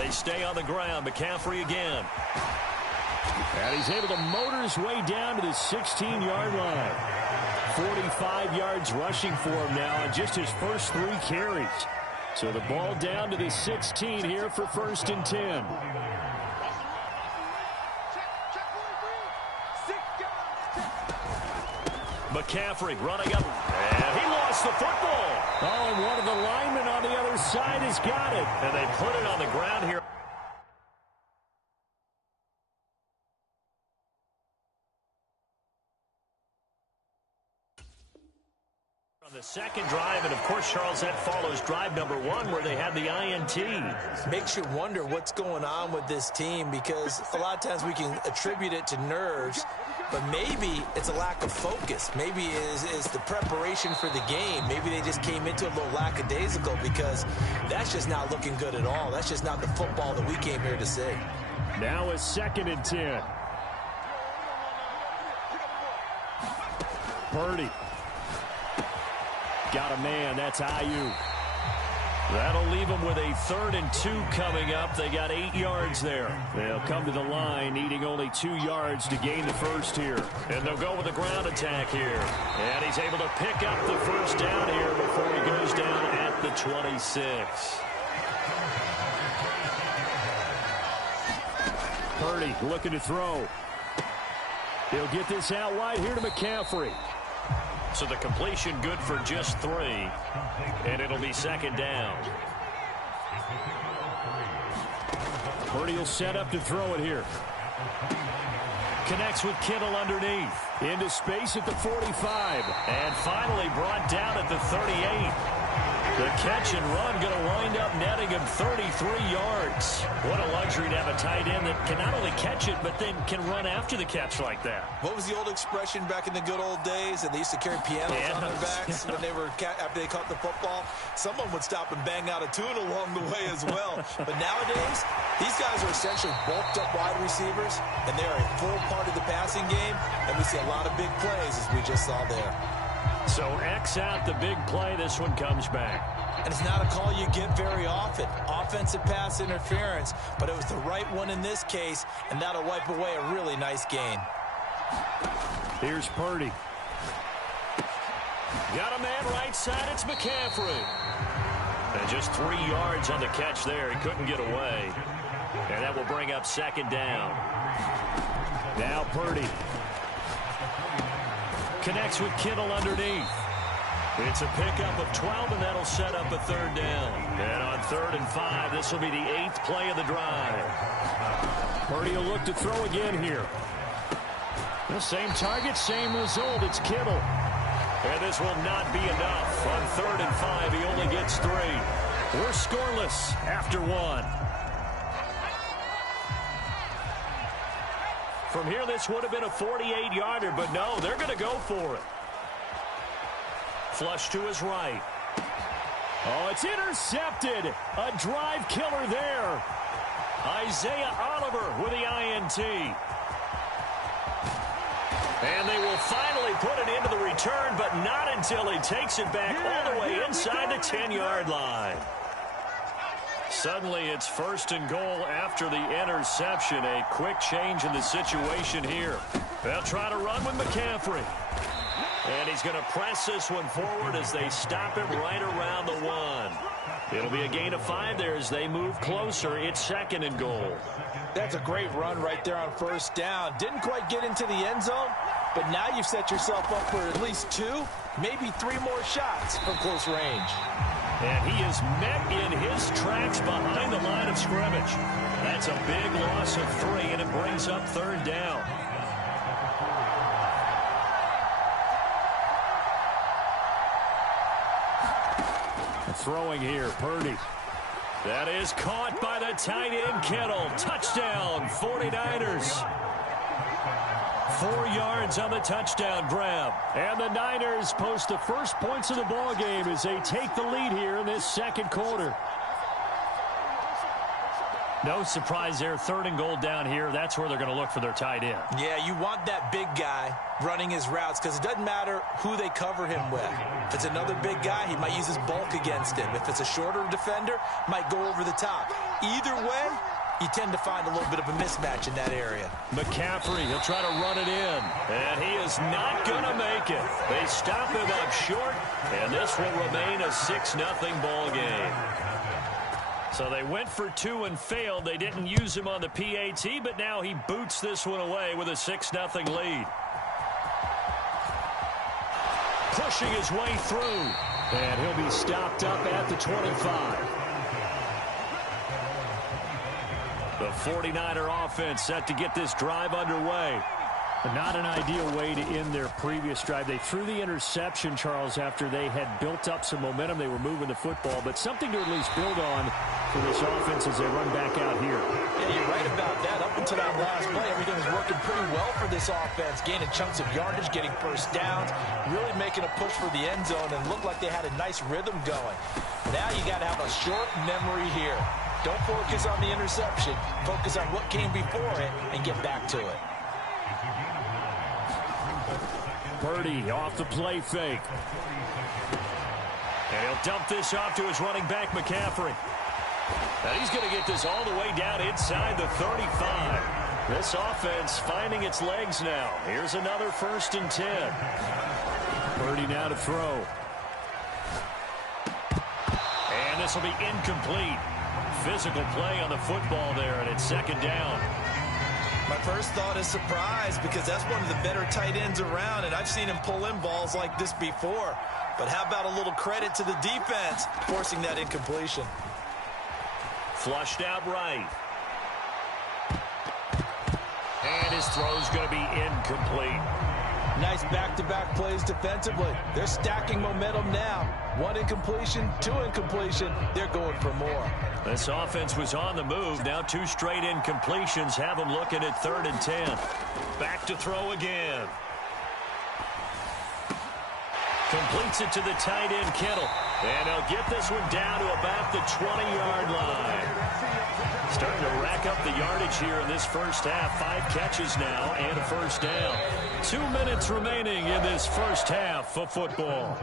They stay on the ground. McCaffrey again. And he's able to motor his way down to the 16-yard line. 45 yards rushing for him now on just his first 3 carries. So the ball down to the 16 here for 1st and 10. McCaffrey running up, and he lost the football. Oh, and one of the linemen on the other side has got it. And they put it on the ground here. On the second drive, and of course, Charles, that follows drive number 1 where they had the INT. Makes you wonder what's going on with this team, because a lot of times we can attribute it to nerves, but maybe it's a lack of focus. Maybe it's the preparation for the game. Maybe they just came into a little lackadaisical, because that's just not looking good at all. That's just not the football that we came here to see. Now a 2nd and 10. Purdy. Got a man. That's Ayuk. That'll leave them with a 3rd and 2 coming up. They got 8 yards there. They'll come to the line needing only 2 yards to gain the first here. And they'll go with a ground attack here. And he's able to pick up the first down here before he goes down at the 26. Purdy looking to throw. He'll get this out wide here to McCaffrey. So the completion good for just 3. And it'll be 2nd down. Purdy will set up to throw it here. Connects with Kittle underneath. Into space at the 45. And finally brought down at the 38. The catch and run going to wind up netting him 33 yards. What a luxury to have a tight end that can not only catch it, but then can run after the catch like that. What was the old expression back in the good old days? And they used to carry pianos on their backs when they were after they caught the football. Someone would stop and bang out a tune along the way as well. But nowadays, these guys are essentially bulked up wide receivers, and they are a full part of the passing game. And we see a lot of big plays, as we just saw there. So X out the big play. This one comes back. And it's not a call you get very often. Offensive pass interference. But it was the right one in this case, and that'll wipe away a really nice gain. Here's Purdy. Got a man right side. It's McCaffrey. And just 3 yards on the catch there. He couldn't get away. And that will bring up 2nd down. Now Purdy. Connects with Kittle underneath. It's a pickup of 12, and that'll set up a 3rd down. And on 3rd and 5, this will be the 8th play of the drive. Purdy will look to throw again here. The same target, same result. It's Kittle. And this will not be enough. On 3rd and 5, he only gets 3. We're scoreless after 1. From here, this would have been a 48-yarder, but no, they're going to go for it. Flush to his right. Oh, it's intercepted. A drive killer there. Isaiah Oliver with the INT. And they will finally put it into the return, but not until he takes it back all the way inside the 10-yard line. Suddenly, it's 1st and goal after the interception. A quick change in the situation here. They'll try to run with McCaffrey. And he's going to press this one forward as they stop him right around the 1. It'll be a gain of 5 there as they move closer. It's 2nd and goal. That's a great run right there on 1st down. Didn't quite get into the end zone, but now you've set yourself up for at least 2, maybe 3 more shots from close range. And he is met in his tracks behind the line of scrimmage. That's a big loss of 3, and it brings up 3rd down. Throwing here, Purdy. That is caught by the tight end, Kittle. Touchdown, 49ers. 4 yards on the touchdown grab. And the Niners post the first points of the ball game as they take the lead here in this 2nd quarter. No surprise there. 3rd and goal down here. That's where they're going to look for their tight end. Yeah, you want that big guy running his routes because it doesn't matter who they cover him with. If it's another big guy, he might use his bulk against him. If it's a shorter defender, might go over the top. either way, you tend to find a little bit of a mismatch in that area. McCaffrey, he'll try to run it in. And he is not going to make it. They stop him up short, and this will remain a 6-0 ball game. So they went for 2 and failed. They didn't use him on the PAT, but now he boots this one away with a 6-0 lead. Pushing his way through. And he'll be stopped up at the 25. The 49er offense set to get this drive underway. Not an ideal way to end their previous drive. They threw the interception, Charles, after they had built up some momentum. They were moving the football, but something to at least build on for this offense as they run back out here. Yeah, you're right about that. Up until that last play, everything was working pretty well for this offense, gaining chunks of yardage, getting first downs, really making a push for the end zone, and looked like they had a nice rhythm going. Now you got to have a short memory here. Don't focus on the interception. Focus on what came before it and get back to it. Purdy off the play fake. And he'll dump this off to his running back, McCaffrey. And he's going to get this all the way down inside the 35. This offense finding its legs now. Here's another 1st and 10. Purdy now to throw. And this will be incomplete. Physical play on the football there, and it's 2nd down. My first thought is surprise, because that's one of the better tight ends around, and I've seen him pull in balls like this before. But how about a little credit to the defense forcing that incompletion? Flushed out right. And his throw's going to be incomplete. Nice back-to-back plays defensively. They're stacking momentum now. 1 incompletion, 2 incompletion. They're going for more. This offense was on the move. Now 2 straight incompletions have them looking at 3rd and 10. Back to throw again. Completes it to the tight end, Kittle. And he'll get this one down to about the 20-yard line. Starting to rack up the yardage here in this first half. 5 catches now and a 1st down. 2 minutes remaining in this first half of football.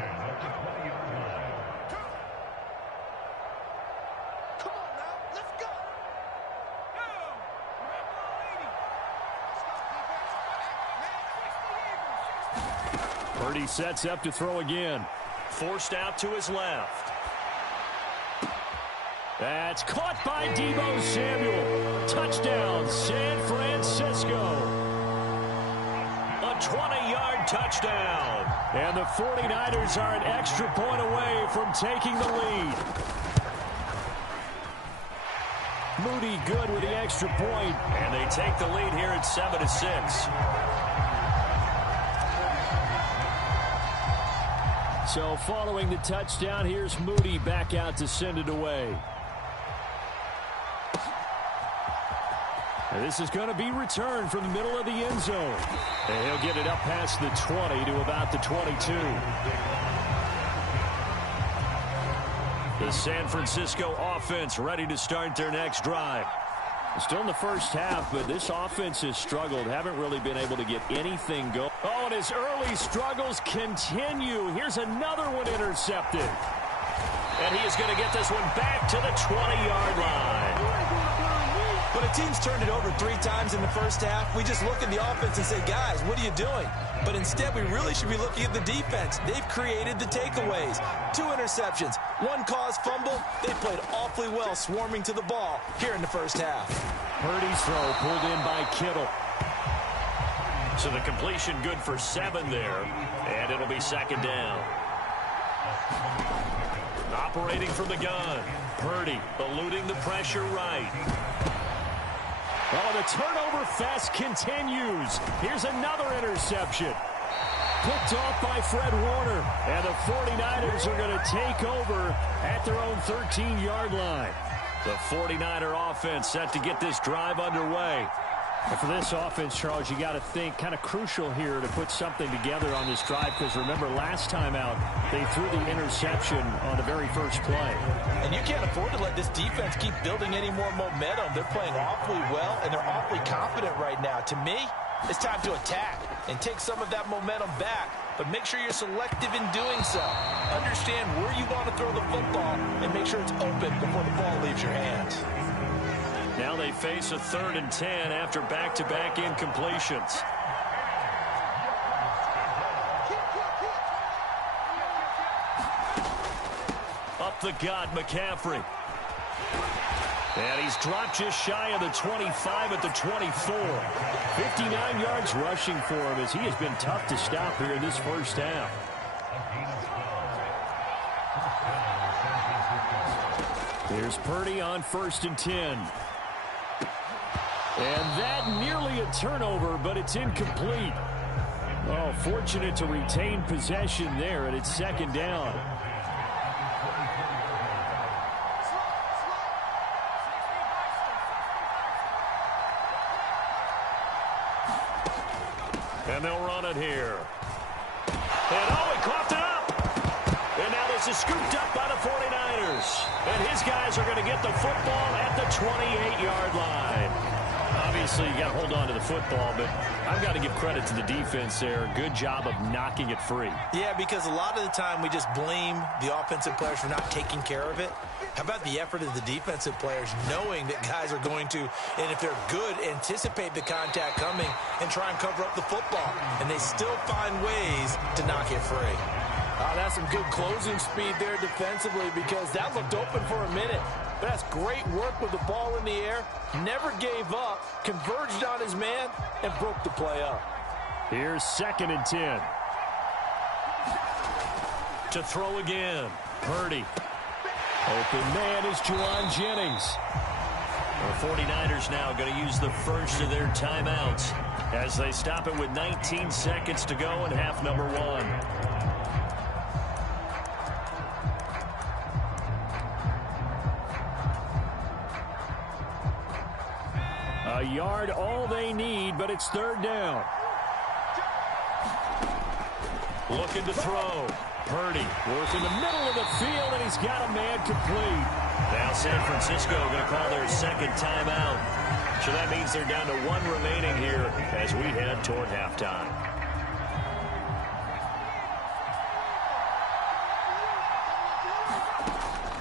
Purdy sets up to throw again. Forced out to his left. That's caught by Deebo Samuel. Touchdown, San Francisco. A 20-yard touchdown. And the 49ers are an extra point away from taking the lead. Moody good with the extra point. And they take the lead here at 7-6. So following the touchdown, here's Moody back out to send it away. And this is going to be returned from the middle of the end zone. And he'll get it up past the 20 to about the 22. The San Francisco offense ready to start their next drive. Still in the first half, but this offense has struggled. Haven't really been able to get anything going. Oh, and his early struggles continue. Here's another one intercepted. And he is going to get this one back to the 20-yard line. When a team's turned it over 3 times in the first half, we just look at the offense and say, guys, what are you doing? But instead, we really should be looking at the defense. They've created the takeaways. 2 interceptions, 1 caused fumble. They played awfully well swarming to the ball here in the first half. Purdy's throw pulled in by Kittle. So the completion good for 7 there, and it'll be 2nd down. Operating from the gun, Purdy eluding the pressure right. Oh, the turnover fest continues. Here's another interception. Picked off by Fred Warner. And the 49ers are going to take over at their own 13-yard line. The 49er offense set to get this drive underway. And for this offense, Charles, you got to think kind of crucial here to put something together on this drive, because remember last time out they threw the interception on the very first play. And you can't afford to let this defense keep building any more momentum. They're playing awfully well, and they're awfully confident right now. To me, it's time to attack and take some of that momentum back, but make sure you're selective in doing so. Understand where you want to throw the football and make sure it's open before the ball leaves your hands. Now they face a 3rd and 10 after back-to-back incompletions. Up the gut, McCaffrey. And he's dropped just shy of the 25 at the 24. 59 yards rushing for him as he has been tough to stop here in this first half. Here's Purdy on 1st and 10. And that nearly a turnover, but it's incomplete. Oh, fortunate to retain possession there, and it's 2nd down. And they'll run it here. And oh, he coughed it up. And now this is scooped up by the 49ers. And his guys are going to get the football at the 28-yard line. Obviously, you got to hold on to the football, but I've got to give credit to the defense there. Good job of knocking it free. Yeah, because a lot of the time we just blame the offensive players for not taking care of it. How about the effort of the defensive players knowing that guys are going to, and if they're good, anticipate the contact coming and try and cover up the football. And they still find ways to knock it free. That's some good closing speed there defensively because that looked open for a minute. But that's great work with the ball in the air. Never gave up, converged on his man, and broke the play up. Here's 2nd and 10. To throw again, Purdy. Open man is Juwan Jennings. The 49ers now going to use the first of their timeouts as they stop it with 19 seconds to go in half number 1. A yard all they need, but it's 3rd down. Looking to throw. Purdy working the middle of the field, and he's got a man complete. Now San Francisco going to call their 2nd timeout. So that means they're down to 1 remaining here as we head toward halftime.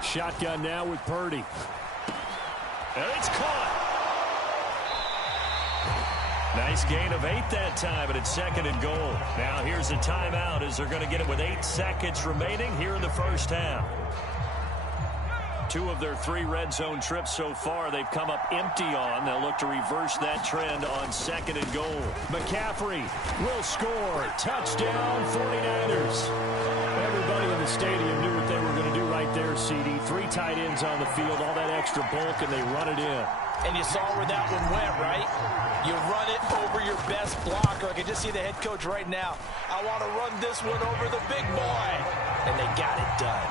Shotgun now with Purdy. And it's caught. Nice gain of 8 that time, and it's 2nd and goal. Now here's a timeout as they're going to get it with 8 seconds remaining here in the first half. 2 of their 3 red zone trips so far they've come up empty on. They'll look to reverse that trend on 2nd and goal. McCaffrey will score. Touchdown 49ers. Everybody in the stadium knew what they were going to do right there, CD. 3 tight ends on the field, all that extra bulk, and they run it in. And you saw where that one went, right? You run it over your best blocker. I can just see the head coach right now. I want to run this one over the big boy. And they got it done.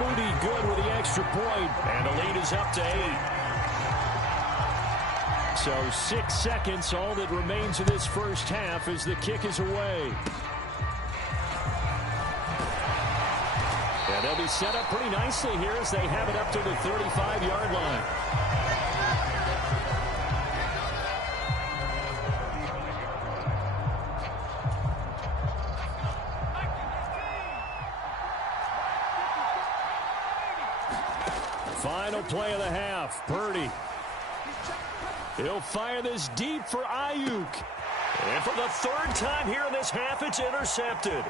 Moody good with the extra point. And the lead is up to 8. So 6 seconds, all that remains of this first half as the kick is away. And they'll be set up pretty nicely here as they have it up to the 35-yard line. Final play of the half. Purdy. He'll fire this deep for Ayuk. And for the 3rd time here in this half, it's intercepted.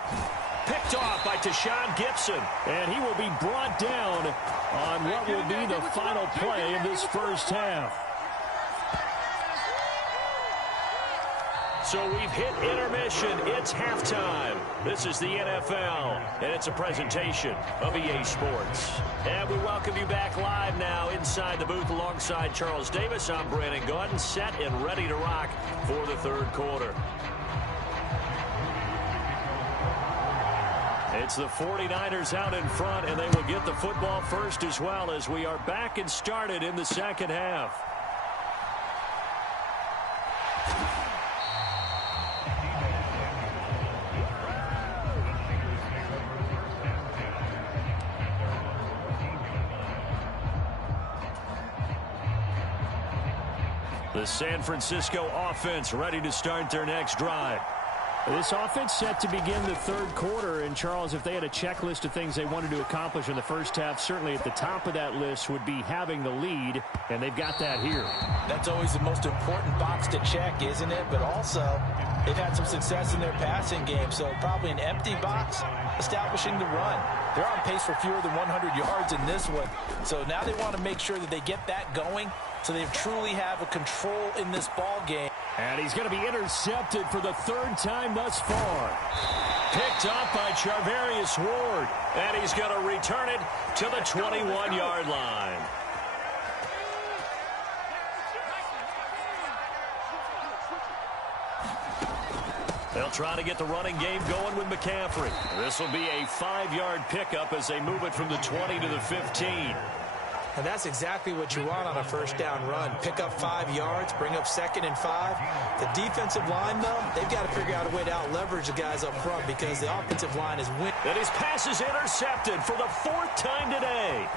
Picked off by Tashawn Gibson. And he will be brought down on what will be the final play of this first half. So we've hit intermission. It's halftime. This is the NFL, and it's a presentation of EA Sports. And we welcome you back live now inside the booth alongside Charles Davis. I'm Brandon Gordon, set and ready to rock for the 3rd quarter. It's the 49ers out in front, and they will get the football first as well as we are back and started in the 2nd half. The San Francisco offense ready to start their next drive. This offense set to begin the third quarter. And, Charles, if they had a checklist of things they wanted to accomplish in the first half, certainly at the top of that list would be having the lead, and they've got that here. That's always the most important box to check, isn't it? But also, they've had some success in their passing game, so probably an empty box establishing the run. They're on pace for fewer than 100 yards in this one, so now they want to make sure that they get that going so they truly have a control in this ball game. And he's going to be intercepted for the third time thus far. Picked up by Charvarius Ward, and he's going to return it to the 21-yard line. They'll try to get the running game going with McCaffrey. This will be a 5-yard pickup as they move it from the 20 to the 15. And that's exactly what you want on a first down run. Pick up 5 yards, bring up 2nd and 5. The defensive line, though, they've got to figure out a way to out-leverage the guys up front because the offensive line is winning. And his pass is intercepted for the 4th time today.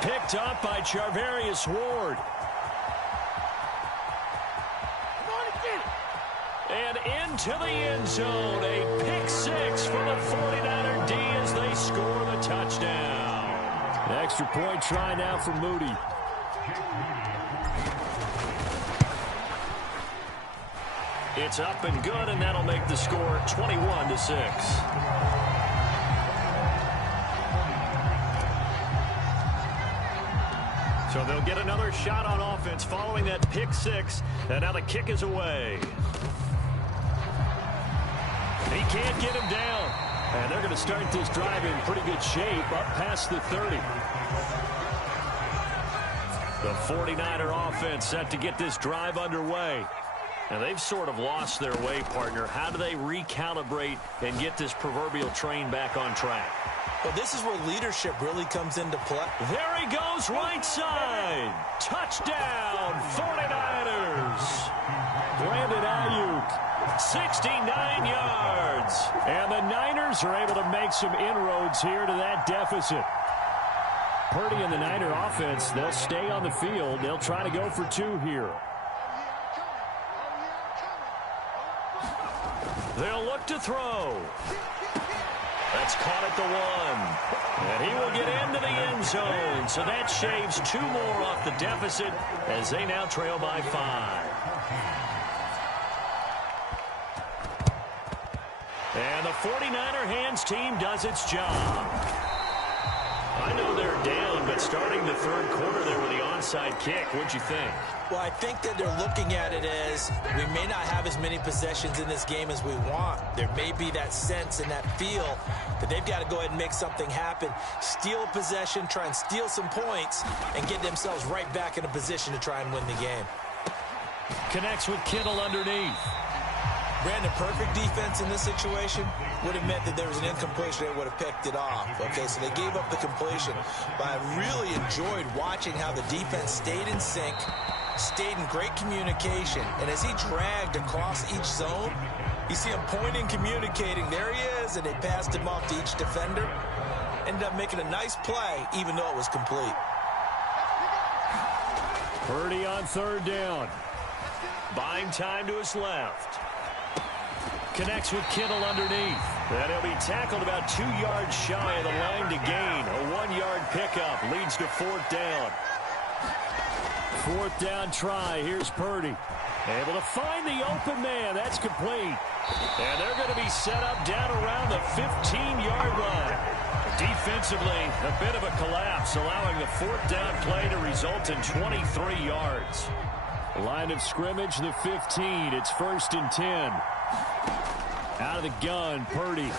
Picked up by Charvarius Ward. And into the end zone, a pick 6 for the 49er D as they score the touchdown. The extra point try now for Moody. It's up and good, and that'll make the score 21-6. So they'll get another shot on offense following that pick 6, and now the kick is away. He can't get him down. And they're going to start this drive in pretty good shape up past the 30. The 49er offense set to get this drive underway. And they've sort of lost their way, partner. How do they recalibrate and get this proverbial train back on track? Well, this is where leadership really comes into play. There he goes, right side. Touchdown, 49ers. Brandon Ayuk. 69 yards. And the Niners are able to make some inroads here to that deficit. Purdy and the Niner offense, they'll stay on the field. They'll try to go for 2 here. They'll look to throw. That's caught at the 1. And he will get into the end zone. So that shaves 2 more off the deficit as they now trail by 5. And the 49er hands team does its job. I know they're down, but starting the third quarter there with the onside kick, what'd you think? Well, I think that they're looking at it as we may not have as many possessions in this game as we want. There may be that sense and that feel that they've got to go ahead and make something happen, steal possession, try and steal some points, and get themselves right back in a position to try and win the game. Connects with Kittle underneath. Brandon, perfect defense in this situation would have meant that there was an incompletion that would have picked it off. Okay, so they gave up the completion. But I really enjoyed watching how the defense stayed in sync, stayed in great communication. And as he dragged across each zone, you see him pointing, communicating. There he is, and they passed him off to each defender. Ended up making a nice play, even though it was complete. Purdy on 3rd down. Buying time to his left. Connects with Kittle underneath. And he'll be tackled about 2 yards shy of the line to gain. A 1-yard pickup leads to 4th down. 4th down try. Here's Purdy. Able to find the open man. That's complete. And they're going to be set up down around the 15-yard line. Defensively, a bit of a collapse, allowing the 4th down play to result in 23 yards. Line of scrimmage, the 15. It's 1st and 10. Out of the gun, Purdy.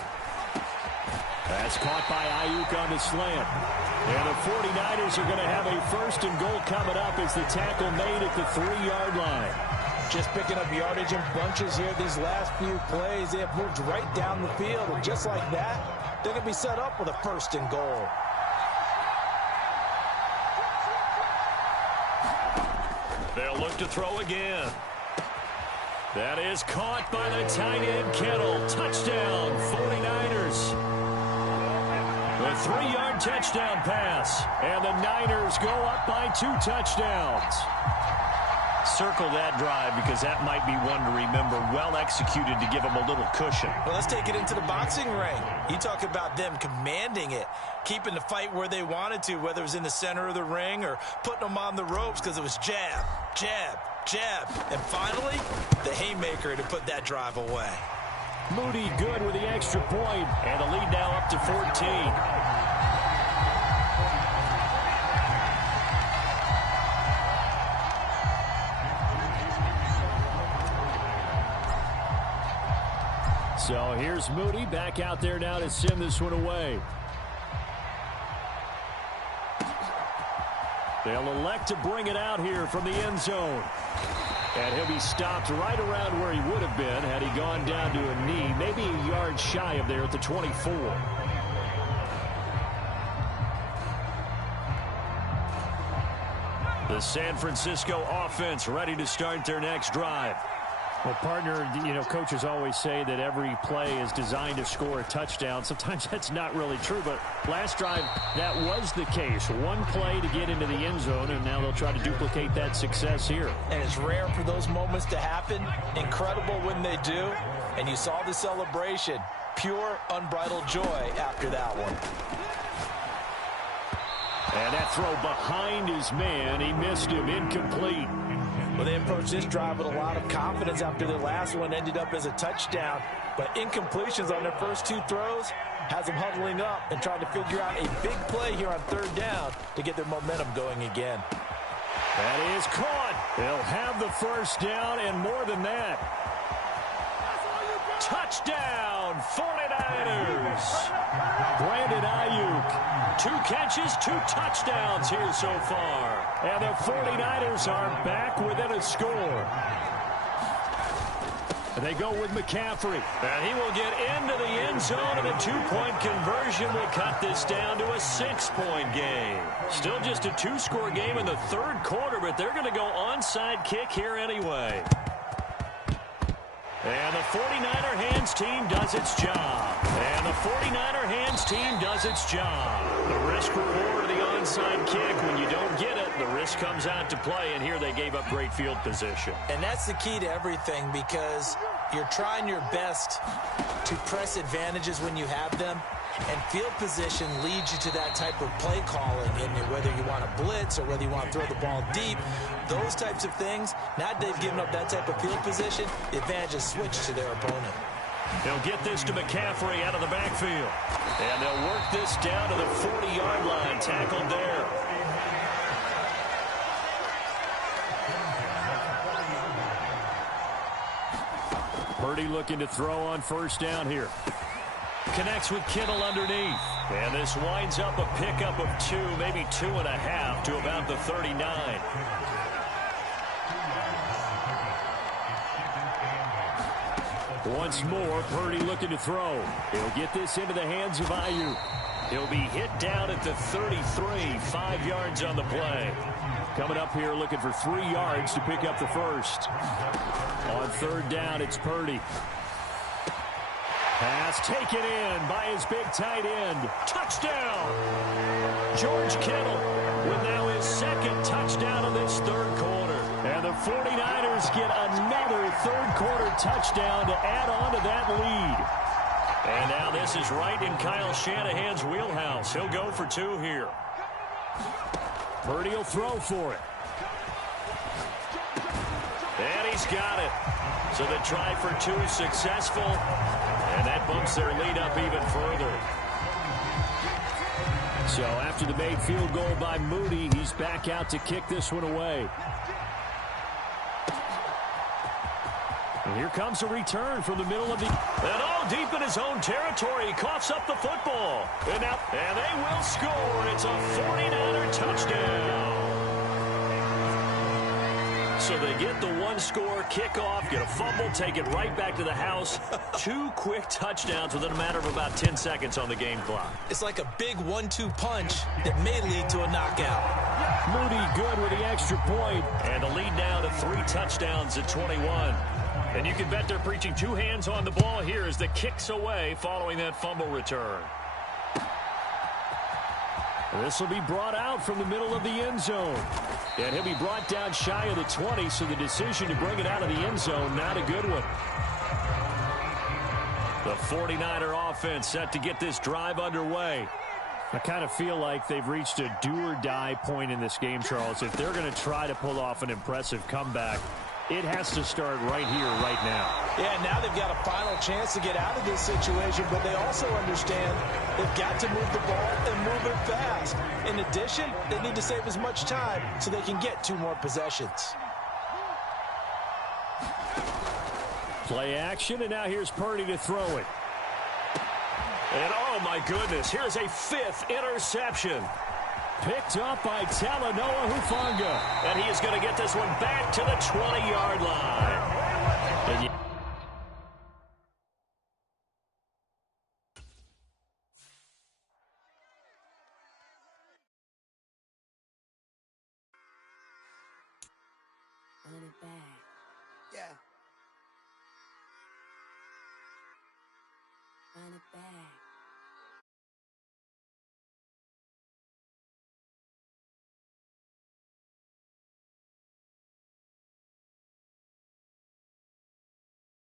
That's caught by Ayuk on the slant. And the 49ers are going to have a 1st and goal coming up as the tackle made at the 3-yard line. Just picking up yardage in bunches here these last few plays. They have moved right down the field, and just like that, they're going to be set up with a 1st and goal. They'll look to throw again. That is caught by the tight end Kittle. Touchdown, 49ers. A 3-yard touchdown pass. And the Niners go up by 2 touchdowns. circle that drive because that might be one to remember. Well executed to give them a little cushion. Well, let's take it into the boxing ring. You talk about them commanding it, keeping the fight where they wanted to, whether it was in the center of the ring or putting them on the ropes because it was jab, jab, jab. And finally, the haymaker to put that drive away. Moody good with the extra point. And the lead now up to 14. So here's Moody back out there now to send this one away. They'll elect to bring it out here from the end zone. And he'll be stopped right around where he would have been had he gone down to a knee, maybe a yard shy of there at the 24. The San Francisco offense ready to start their next drive. Well, partner, you know, coaches always say that every play is designed to score a touchdown. Sometimes that's not really true, but last drive, that was the case. One play to get into the end zone, and now they'll try to duplicate that success here. And it's rare for those moments to happen. Incredible when they do. And you saw the celebration. Pure, unbridled joy after that one. And that throw behind his man. He missed him. Incomplete. Well, they approached this drive with a lot of confidence after their last one ended up as a touchdown. But incompletions on their first two throws has them huddling up and trying to figure out a big play here on third down to get their momentum going again. That is caught. They'll have the first down and more than that. Touchdown, 49ers. Brandon Ayuk. 2 catches, 2 touchdowns here so far. And the 49ers are back within a score. They go with McCaffrey. And he will get into the end zone, and a 2-point conversion will cut this down to a 6-point game. Still just a 2-score game in the third quarter, but they're going to go onside kick here anyway. And the 49er hands team does its job. And the 49er hands team does its job. The risk reward of the onside kick, when you don't get it, the risk comes out to play, and here they gave up great field position. And that's the key to everything, because you're trying your best to press advantages when you have them, and field position leads you to that type of play calling, and whether you want to blitz or whether you want to throw the ball deep, those types of things. Now that they've given up that type of field position, the advantage is switched to their opponent. They'll get this to McCaffrey out of the backfield. And they'll work this down to the 40-yard line, tackled there. Purdy looking to throw on first down here. Connects with Kittle underneath. And this winds up a pickup of 2, maybe 2.5 to about the 39. Once more, Purdy looking to throw. He'll get this into the hands of Ayuk. He'll be hit down at the 33, 5 yards on the play. Coming up here looking for 3 yards to pick up the first. On third down, it's Purdy. Pass taken in by his big tight end. Touchdown! George Kittle with now his second touchdown of this third quarter. And the 49ers get another third quarter touchdown to add on to that lead. And now this is right in Kyle Shanahan's wheelhouse. He'll go for 2 here. Purdy will throw for it. And he's got it. So the try for 2 is successful. And that bumps their lead up even further. So after the made field goal by Moody, he's back out to kick this one away. And here comes a return from the middle of the... And all deep in his own territory, he coughs up the football. And they will score. It's a 49er touchdown. So they get the 1-score kickoff, get a fumble, take it right back to the house. 2 quick touchdowns within a matter of about 10 seconds on the game clock. It's like a big 1-2 punch that may lead to a knockout. Moody good with the extra point. And the lead now to 3 touchdowns at 21. And you can bet they're preaching 2 hands on the ball here as the kick's away following that fumble return. This will be brought out from the middle of the end zone. And he'll be brought down shy of the 20, so the decision to bring it out of the end zone, not a good one. The 49er offense set to get this drive underway. I kind of feel like they've reached a do-or-die point in this game, Charles. If they're going to try to pull off an impressive comeback, it has to start right here, right now. Yeah, now they've got a final chance to get out of this situation, but they also understand they've got to move the ball and move it fast. In addition, they need to save as much time so they can get 2 more possessions. Play action, and now here's Purdy to throw it. And oh my goodness, here's a 5th interception. Picked up by Talanoa Hufanga. And he is going to get this one back to the 20-yard line. And Run it back. Yeah. Run it back.